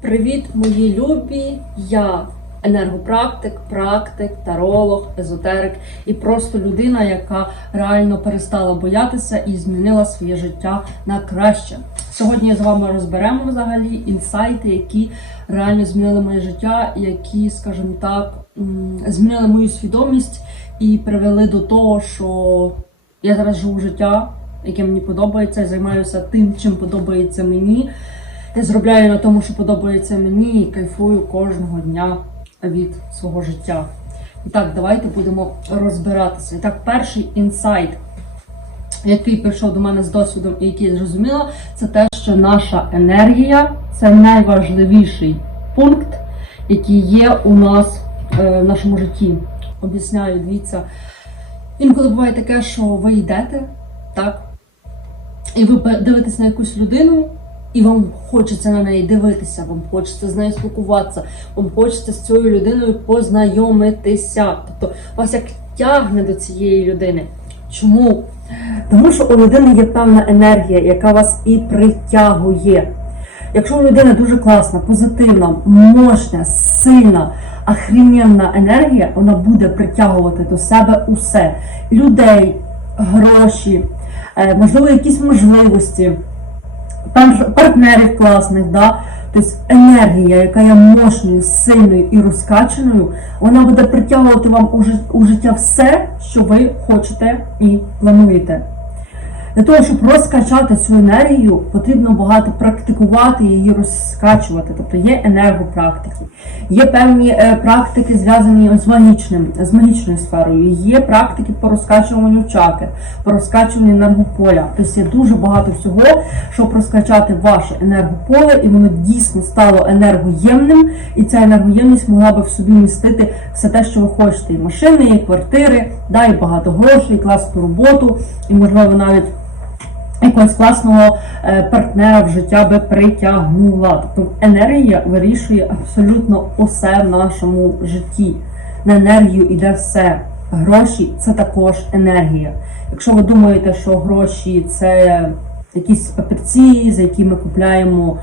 Привіт, мої любі! Я енергопрактик, практик, таролог, езотерик і просто людина, яка реально перестала боятися і змінила своє життя на краще. Сьогодні з вами розберемо взагалі інсайти, які реально змінили моє життя, які, скажімо так, змінили мою свідомість і привели до того, що я зараз живу життя, яке мені подобається, займаюся тим, чим подобається мені. Зробляю на тому, що подобається мені, і кайфую кожного дня від свого життя. І так, давайте будемо розбиратися. І так, перший інсайт, який прийшов до мене з досвідом і який зрозуміла, це те, що наша енергія це найважливіший пункт, який є у нас е, в нашому житті. Об'ясняю, дивіться. Інколи буває таке, що ви йдете, так? І ви дивитесь на якусь людину, і вам хочеться на неї дивитися, вам хочеться з нею спілкуватися, вам хочеться з цією людиною познайомитися. Тобто вас як тягне до цієї людини. Чому? Тому що у людини є певна енергія, яка вас і притягує. Якщо у людини дуже класна, позитивна, мощна, сильна, охрененна енергія, вона буде притягувати до себе усе: людей, гроші, е, можливо, якісь можливості, партнерів класних. Да? Тобто енергія, яка є мощною, сильною і розкаченою, вона буде притягувати вам у життя все, що ви хочете і плануєте. Для того, щоб розкачати цю енергію, потрібно багато практикувати її розкачувати. Тобто є енергопрактики, є певні е, практики, зв'язані з магічним, з магічною сферою, є практики по розкачуванню чакр, по розкачуванню енергополя. Тобто є дуже багато всього, щоб розкачати ваше енергополе, і воно дійсно стало енергоємним, і ця енергоємність могла би в собі містити все те, що ви хочете: і машини, і квартири, да, і багато грошей, і класну роботу, і можливо навіть якогось класного е, партнера в життя би притягнула. Тобто енергія вирішує абсолютно усе в нашому житті. На енергію йде все. Гроші це також енергія. Якщо ви думаєте, що гроші це якісь папірці, за які ми купляємо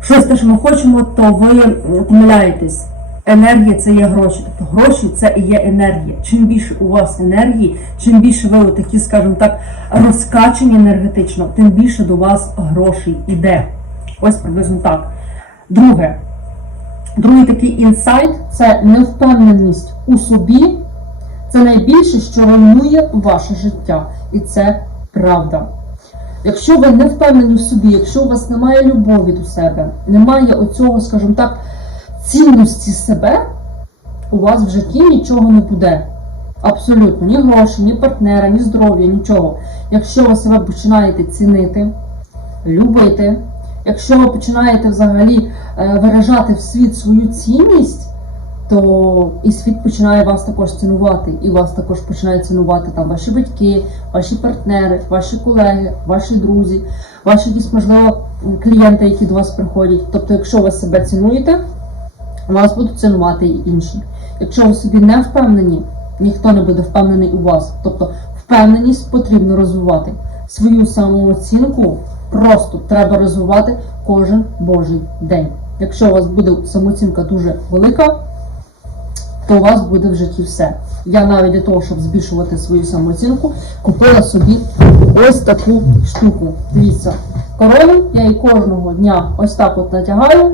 щось те, що ми хочемо, то ви помиляєтесь. Енергія це є гроші. Тобто гроші це і є енергія. Чим більше у вас енергії, чим більше ви такі, скажімо так, розкачені енергетично, тим більше до вас грошей іде. Ось приблизно так. Друге, другий такий інсайт це невпевненість у собі. Це найбільше, що руйнує ваше життя. І це правда. Якщо ви не впевнені в собі, якщо у вас немає любові до себе, немає оцього, скажімо так, цінності себе, у вас в житті нічого не буде. Абсолютно, ні грошей, ні партнера, ні здоров'я, нічого. Якщо ви себе починаєте цінити, любити, якщо ви починаєте взагалі е, виражати в світ свою цінність, то і світ починає вас також цінувати, і вас також починають цінувати там ваші батьки, ваші партнери, ваші колеги, ваші друзі, ваші якісь, можливо, клієнти, які до вас приходять. Тобто, якщо ви себе цінуєте, вас будуть цінувати і інші. Якщо ви собі не впевнені, ніхто не буде впевнений у вас. Тобто впевненість потрібно розвивати. Свою самооцінку просто треба розвивати кожен божий день. Якщо у вас буде самооцінка дуже велика, то у вас буде в житті все. Я навіть для того, щоб збільшувати свою самооцінку, купила собі ось таку штуку. Дивіться, корону я її кожного дня ось так от натягаю.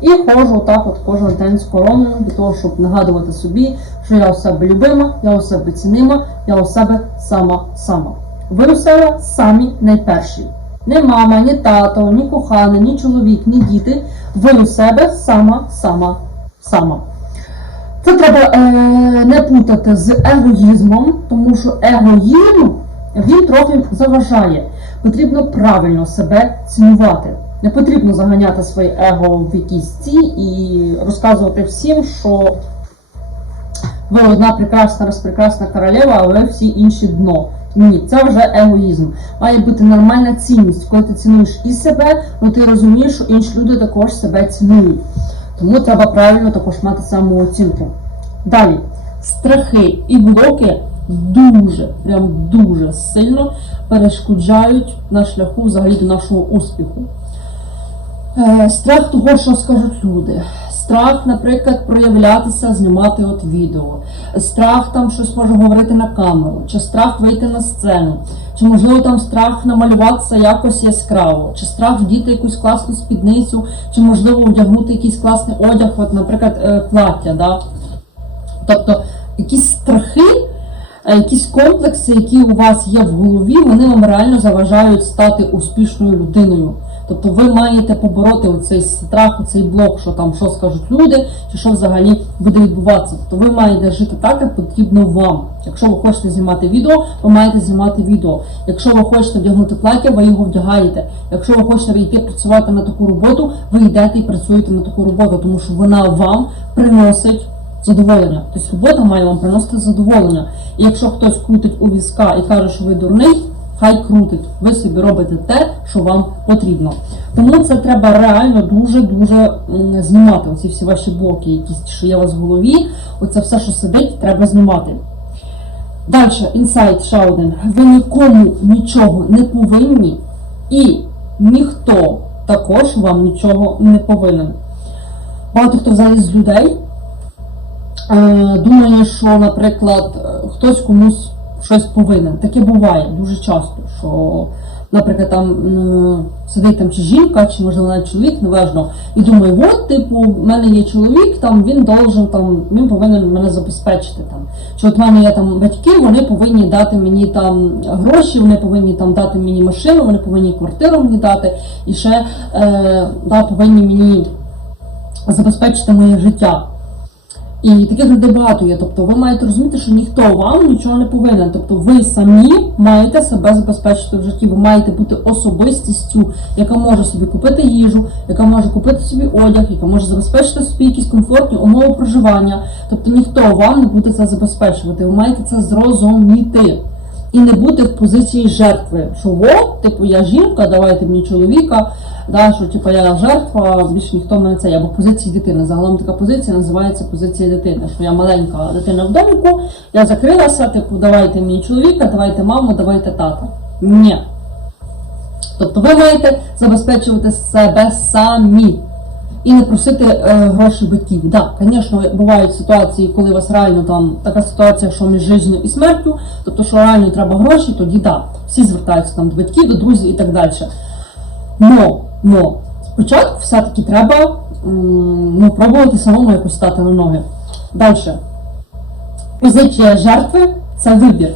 І ходжу отак от кожен день з короною для того, щоб нагадувати собі, що я у себе любима, я у себе цінима, я у себе сама сама. Ви у себе самі найперші. Не мама, ні тато, ні коханий, ні чоловік, ні діти. Ви у себе сама, сама, сама. Це треба е, не путати з егоїзмом, тому що егоїзм він трохи заважає. Потрібно правильно себе цінувати. Не потрібно заганяти своє его в якісь ці і розказувати всім, що ви одна прекрасна, розпрекрасна королева, а ви всі інші дно. Ні, це вже егоїзм. Має бути нормальна цінність. Коли ти цінуєш і себе, ну ти розумієш, що інші люди також себе цінують. Тому треба правильно також мати самооцінку. Далі, страхи і блоки дуже, прям дуже сильно перешкоджають на шляху взагалі до нашого успіху. Е, Страх того, що скажуть люди. Страх, наприклад, проявлятися, знімати от відео. Страх там щось може говорити на камеру, чи страх вийти на сцену, чи можливо там страх намалюватися якось яскраво, чи страх вдіти якусь класну спідницю, чи можливо вдягнути якийсь класний одяг, от, наприклад, е, плаття. Да? Тобто якісь страхи, е, якісь комплекси, які у вас є в голові, вони вам реально заважають стати успішною людиною. Тобто ви маєте побороти оцей страх, оцей блок, що там що скажуть люди, чи що взагалі буде відбуватися. Тобто ви маєте жити так, як потрібно вам. Якщо ви хочете знімати відео, ви маєте знімати відео. Якщо ви хочете вдягнути плаття, ви його вдягаєте. Якщо ви хочете йти працювати на таку роботу, ви йдете і працюєте на таку роботу, тому що вона вам приносить задоволення. Тобто робота має вам приносити задоволення. І якщо хтось крутить у візка і каже, що ви дурний, хай крутить. Ви собі робите те, що вам потрібно. Тому це треба реально дуже-дуже знімати. Оці всі ваші блоки, якісь що є у вас в голові. Оце все, що сидить, треба знімати. Далі, інсайт ще один. Ви нікому нічого не повинні, і ніхто також вам нічого не повинен. Багато хто взагалі з людей е, думає, що, наприклад, е, хтось комусь щось повинен. Таке буває дуже часто, що, наприклад, там сидить там чи жінка, чи можливо навіть чоловік, неважно, і думає, от, типу, в мене є чоловік, там він должен, там він повинен мене забезпечити. Там. Чи от в мене є там батьки, вони повинні дати мені там гроші, вони повинні там дати мені машину, вони повинні квартиру мені дати, і ще е, да, повинні мені забезпечити моє життя. І таких людей багато є. Тобто ви маєте розуміти, що ніхто вам нічого не повинен. Тобто ви самі маєте себе забезпечити в житті. Ви маєте бути особистістю, яка може собі купити їжу, яка може купити собі одяг, яка може забезпечити собі якісь комфортні умови проживання. Тобто ніхто вам не буде це забезпечувати. Ви маєте це зрозуміти. І не бути в позиції жертви, що от, типу, я жінка, давайте мені чоловіка, да, що типу я жертва, більше ніхто мене це. Або позиції дитини. Загалом така позиція називається позиція дитини. Що я маленька дитина в домику, я закрилася, типу, давайте мені чоловіка, давайте маму, давайте тата. Ні. Тобто ви маєте забезпечувати себе самі. І не просити е, гроші батьків. Так, да, звісно, бувають ситуації, коли у вас реально там така ситуація, що між життю і смертю, тобто, що реально треба гроші, тоді да, всі звертаються там до батьків, до друзів і так далі. Но, но спочатку все-таки треба ну, пробувати самому якось стати на ноги. Далі. Позиція жертви це вибір.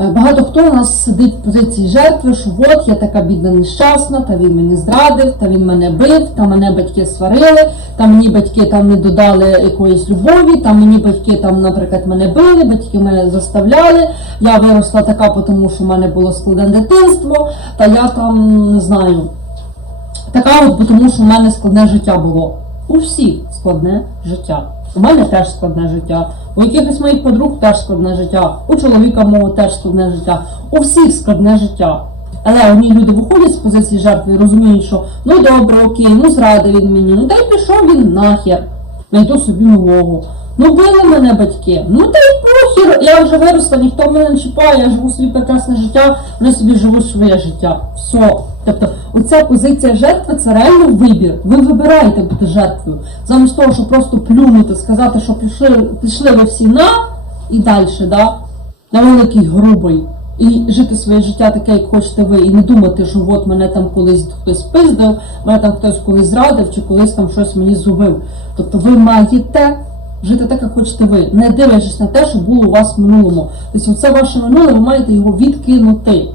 Е, Багато хто у нас сидить в позиції жертви, що от я така бідна нещасна, та він мені зрадив, та він мене бив, та мене батьки сварили, та мені батьки там не додали якоїсь любові, та мені батьки там, наприклад, мене били, батьки мене заставляли. Я виросла така, тому що в мене було складне дитинство, та я там не знаю. Така от, тому що в мене складне життя було. У всіх складне життя. У мене теж складне життя. У якихось моїх подруг теж складне життя. У чоловіка мого теж складне життя. У всіх складне життя. Але одні люди виходять з позиції жертви і розуміють, що ну добре, окей, ну зрадив він мені, ну та й пішов він нахер. Найду собі нового. Ну били мене батьки. Ну та й похір, я вже виросла, ніхто мене не чіпає, я живу собі прекрасне життя, вони собі живуть своє життя. Все. Тобто, оця позиція жертви це реально вибір. Ви вибираєте бути жертвою. Замість того, щоб просто плюнути, сказати, що пішли, пішли ви всі на і далі, да? на великий грубий. І жити своє життя таке, як хочете ви, і не думати, що от мене там колись хтось пиздив, мене там хтось колись зрадив, чи колись там щось мені зубив. Тобто ви маєте жити так, як хочете ви, не дивлячись на те, що було у вас в минулому. Тобто це ваше минуле, ви маєте його відкинути.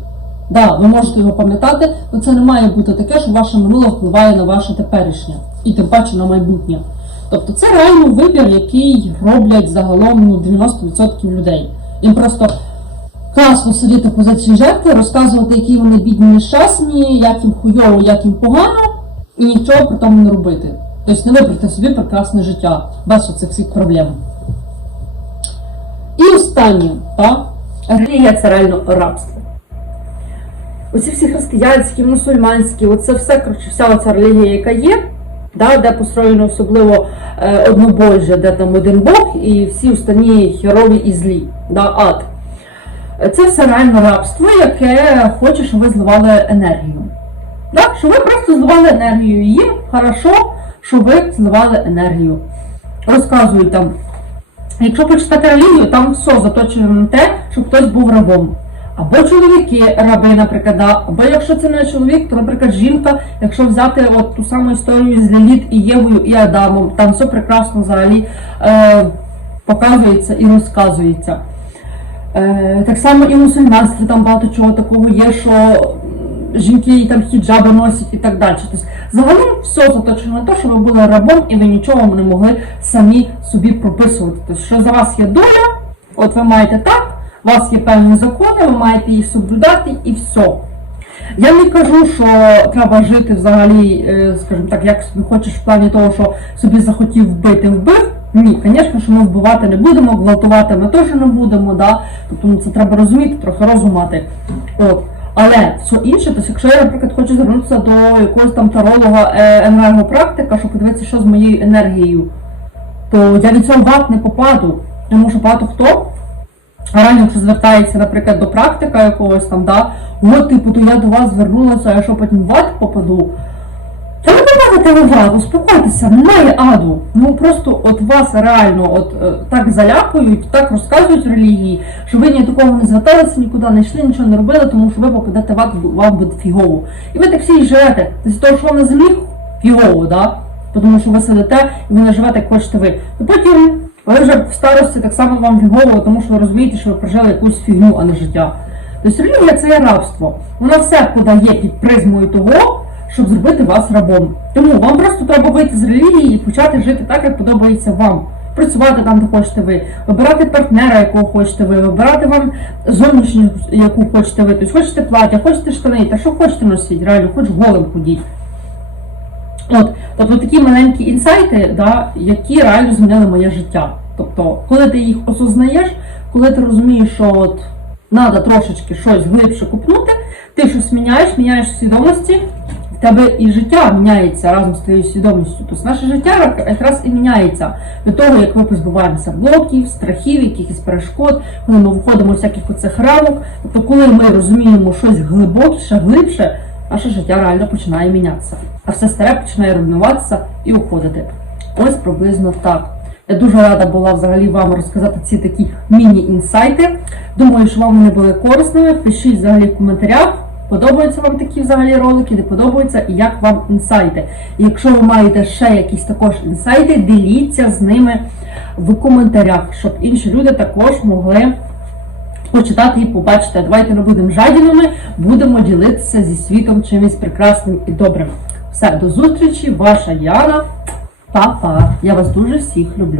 Да, ви можете його пам'ятати, але це не має бути таке, що ваше минуле впливає на ваше теперішнє і тим паче на майбутнє. Тобто це реально вибір, який роблять загалом ну, 90% людей. Їм просто класно сидіти в позиції жертви, розказувати, які вони бідні нещасні, як їм хуйово, як їм погано, і нічого при тому не робити. Тобто не вибрати собі прекрасне життя без оцих всіх проблем. І останнє, так? Релігія це реально рабство. Оці всі християнські, мусульманські, оце все, коротше, вся оця релігія, яка є, да, де построєно особливо е, однобожжя, де там один Бог і всі останні херові і злі, да, ад. Це все реально рабство, яке хоче, щоб ви зливали енергію. Так, що ви просто зливали енергію. Їм хорошо, що ви зливали енергію. Розказують там. Якщо почитати релігію, там все заточено на те, щоб хтось був рабом. Або чоловіки раби, наприклад, або якщо це не чоловік, то, наприклад, жінка, якщо взяти от ту саму історію з Ліліт і Євою і Адамом, там все прекрасно взагалі е, показується і розказується. Е, так само і в мусульманстві там багато чого такого є, що жінки там хіджаби носять і так далі. Тобто, загалом все заточено на те, що ви були рабом і ви нічого не могли самі собі прописувати. Тобто, що за вас є доля, от ви маєте так, у вас є певні закони, ви маєте їх соблюдати і все. Я не кажу, що треба жити взагалі, е, скажімо так, як собі хочеш в плані того, що собі захотів вбити, вбив. Ні, звісно, що ми вбивати не будемо, гвалтувати ми теж не будемо, да? тобто ну, це треба розуміти, трохи розум мати. От. Але все інше, тобто, якщо я, наприклад, хочу звернутися до якогось там таролога е, енергопрактика, щоб подивитися, що з моєю енергією, то я від цього в ад не попаду. Тому що багато хто якщо звертається, наприклад, до практика якогось там, да, от, типу, то я до вас звернулася, а що потім в ад попаду. Та ви попадете в ад, успокойтеся, немає аду. Ну просто от вас реально от е, так залякують, так розказують релігії, що ви ні до кого не зверталися, нікуди не йшли, нічого не робили, тому що ви попадете в ад, вам буде фігово. І ви так всі і живете. З того, що на землі фігово, да? тому що ви сидите і ви не живете, як хочете ви. І потім ви вже в старості так само вам фігово, тому що ви розумієте, що ви прожили якусь фігню, а не життя. Тобто релігія це є рабство. Вона все подає під призмою того, щоб зробити вас рабом. Тому вам просто треба вийти з релігії і почати жити так, як подобається вам. Працювати там, де хочете ви, вибирати партнера, якого хочете ви, вибирати вам зовнішню, яку хочете ви. Тобто хочете плаття, хочете штани, та що хочете носити, реально, хоч голим ходіть. От, тобто такі маленькі інсайти, да, які реально змінили моє життя. Тобто, коли ти їх осознаєш, коли ти розумієш, що от треба трошечки щось глибше купнути, ти щось міняєш, міняєш свідомості, в тебе і життя міняється разом з твоєю свідомістю. Тобто наше життя якраз і міняється від того, як ми позбуваємося блоків, страхів, якихось перешкод, коли ми виходимо з всяких оцих рамок. Тобто, коли ми розуміємо щось глибокіше, глибше, наше життя реально починає мінятися. А все старе починає руйнуватися і уходити. Ось приблизно так. Я дуже рада була взагалі вам розказати ці такі міні-інсайти. Думаю, що вам вони були корисними. Пишіть взагалі в коментарях, подобаються вам такі взагалі ролики, не подобаються, і як вам інсайти. І якщо ви маєте ще якісь також інсайти, діліться з ними в коментарях, щоб інші люди також могли почитати і побачити. Давайте не будемо жадінами, будемо ділитися зі світом чимось прекрасним і добрим. Все, до зустрічі, ваша Яна. Па-па. Я вас дуже всіх люблю.